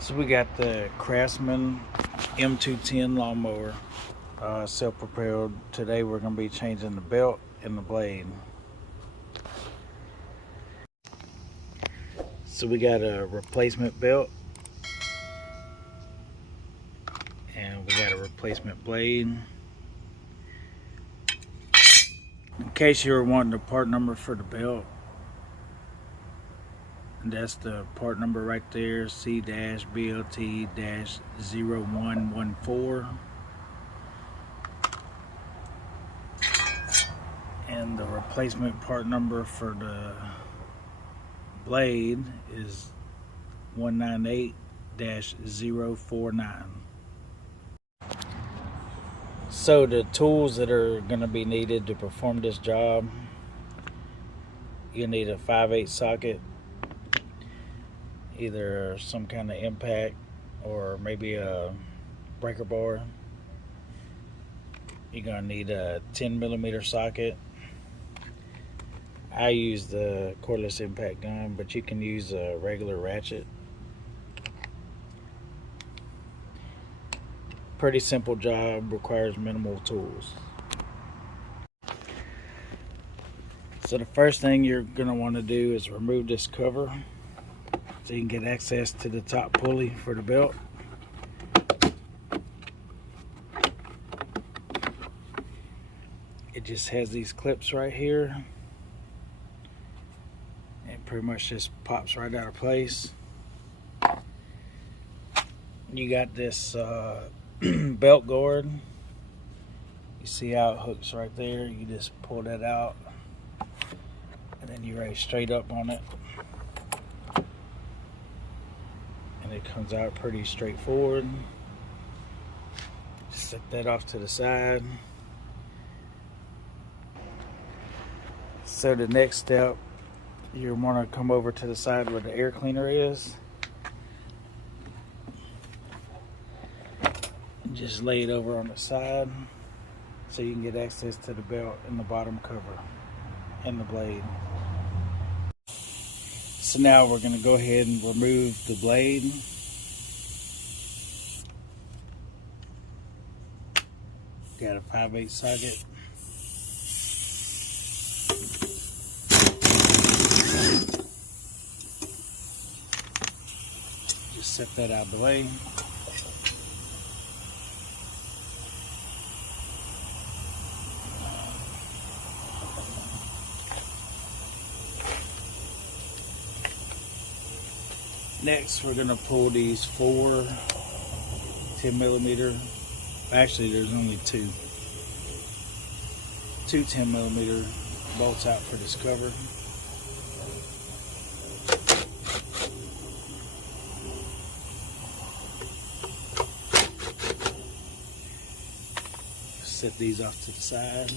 So we got the Craftsman M210 lawnmower, self-propelled. Today we're going to be changing the belt and the blade. So we got a replacement belt and we got a replacement blade. In case you were wanting the part number for the belt, that's the part number right there, C-BLT-0114. And the replacement part number for the blade is 198-049. So the tools that are going to be needed to perform this job, you need a 5/8 socket, either some kind of impact or maybe a breaker bar. You're going to need a 10mm socket. I use the cordless impact gun, but you can use a regular ratchet. Pretty simple job, requires minimal tools. So the first thing you're going to want to do is remove this cover so you can get access to the top pulley for the belt. It just has these clips right here. It pretty much just pops right out of place. You got this belt guard. You see how it hooks right there? You just pull that out and then you raise straight up on it. And it comes out pretty straightforward. Just set that off to the side. So the next step, you want to come over to the side where the air cleaner is. And just lay it over on the side so you can get access to the belt and the bottom cover and the blade. So now we're going to go ahead and remove the blade. Got a 5/8 socket. Just set that out of the way. Next, we're going to pull these 4 10mm. Actually, there's only two 10mm bolts out for this cover. Set these off to the side.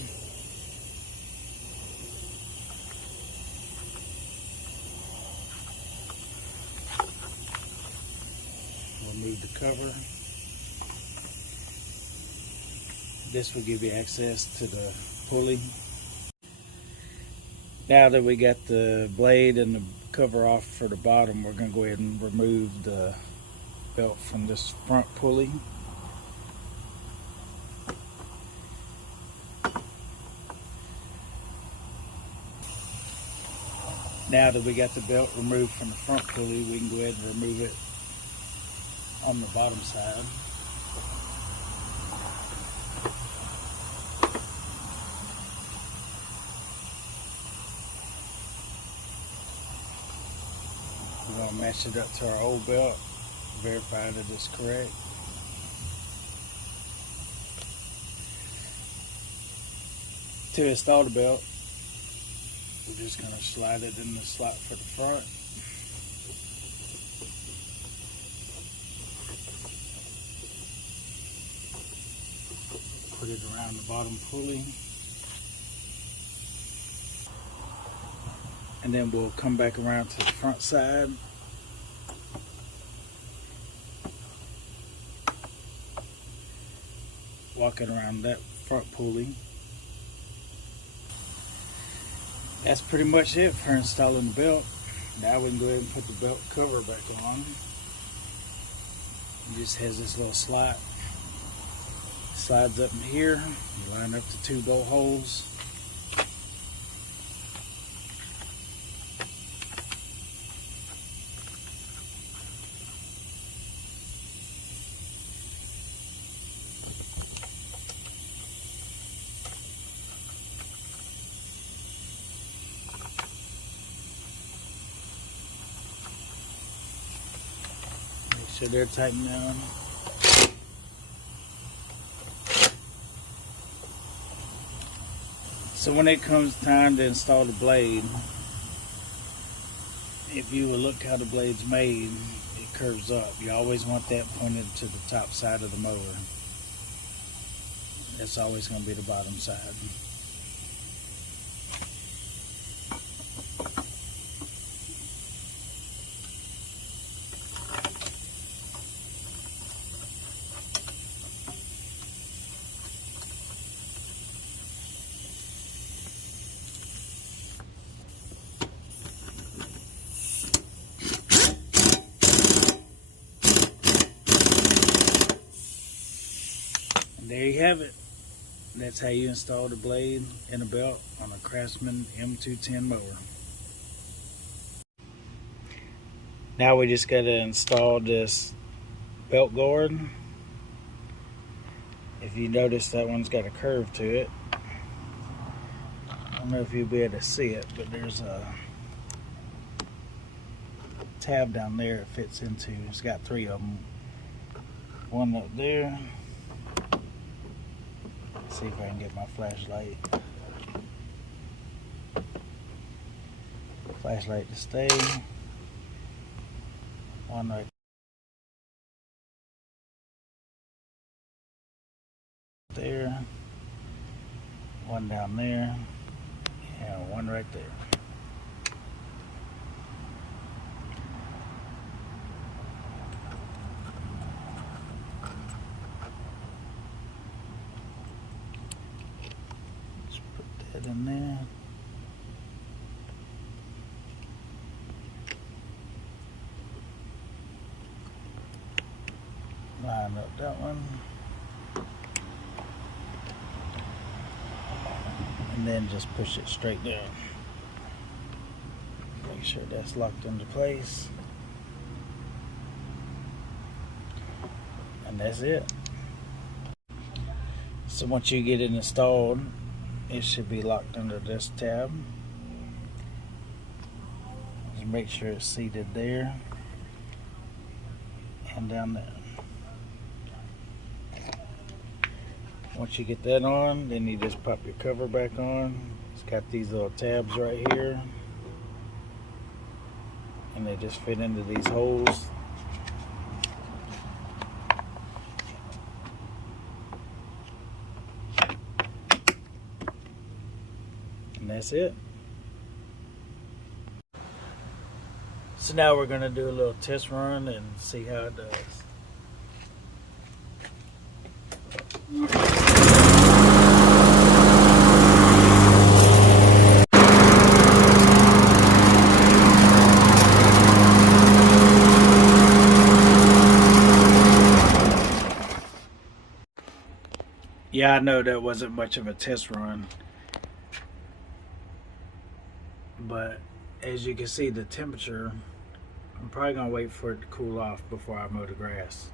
Remove the cover. This will give you access to the pulley. Now that we got the blade and the cover off for the bottom, we're going to go ahead and remove the belt from this front pulley. Now that we got the belt removed from the front pulley, we can go ahead and remove it on the bottom side. We're going to match it up to our old belt, verify that it's correct. To install the belt, we're just going to slide it in the slot for the front. Put it around the bottom pulley. And then we'll come back around to the front side. Walk it around that front pulley. That's pretty much it for installing the belt. Now we can go ahead and put the belt cover back on. It just has this little slot. Slides up in here. You line up the 2 bolt holes. Make sure they're tightened down. So when it comes time to install the blade, if you will look how the blade's made, it curves up. You always want that pointed to the top side of the mower. That's always going to be the bottom side. There you have it. That's how you install the blade and a belt on a Craftsman M210 mower. Now we just got to install this belt guard. If you notice, that one's got a curve to it. I don't know if you'll be able to see it, but there's a tab down there it fits into. It's got 3 of them. One up there. See if I can get my flashlight. Flashlight to stay. One right there. One down there. And one right there. In there. Line up that one. And then just push it straight down. Make sure that's locked into place. And that's it. So once you get it installed, it should be locked under this tab. Just make sure it's seated there and down there. Once you get that on, then you just pop your cover back on. It's got these little tabs right here, and they just fit into these holes. And that's it. So now we're going to do a little test run and see how it does. Yeah, I know that wasn't much of a test run, but as you can see, the temperature, I'm probably gonna wait for it to cool off before I mow the grass.